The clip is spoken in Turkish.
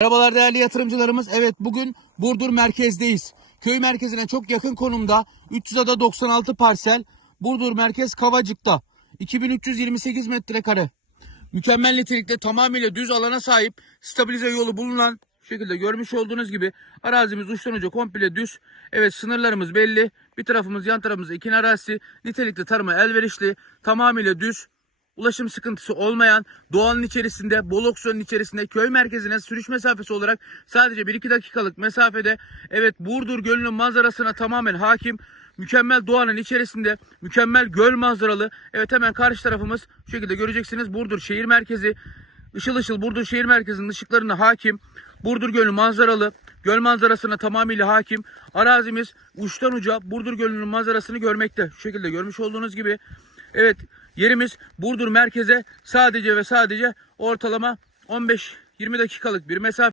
Merhabalar değerli yatırımcılarımız. Evet bugün Burdur merkezdeyiz. Köy merkezine çok yakın konumda 300 ada 96 parsel Burdur merkez Kavacık'ta 2328 metrekare. Mükemmel nitelikte tamamıyla düz alana sahip stabilize yolu bulunan şekilde görmüş olduğunuz gibi arazimiz uçtan uca komple düz. Evet sınırlarımız belli. Bir tarafımız yan tarafımız ekin arazisi. Nitelikli tarıma elverişli. Tamamıyla düz. Ulaşım sıkıntısı olmayan doğanın içerisinde, bol oksijinin içerisinde köy merkezine sürüş mesafesi olarak sadece 1-2 dakikalık mesafede evet Burdur Gölü'nün manzarasına tamamen hakim. Mükemmel doğanın içerisinde mükemmel göl manzaralı. Evet hemen karşı tarafımız şu şekilde göreceksiniz Burdur şehir merkezi. Işıl ışıl Burdur şehir merkezinin ışıklarına hakim. Burdur Gölü manzaralı. Göl manzarasına tamamıyla hakim. Arazimiz uçtan uca Burdur Gölü'nün manzarasını görmekte. Şu şekilde görmüş olduğunuz gibi. Evet yerimiz Burdur merkeze sadece ve sadece ortalama 15-20 dakikalık bir mesafe.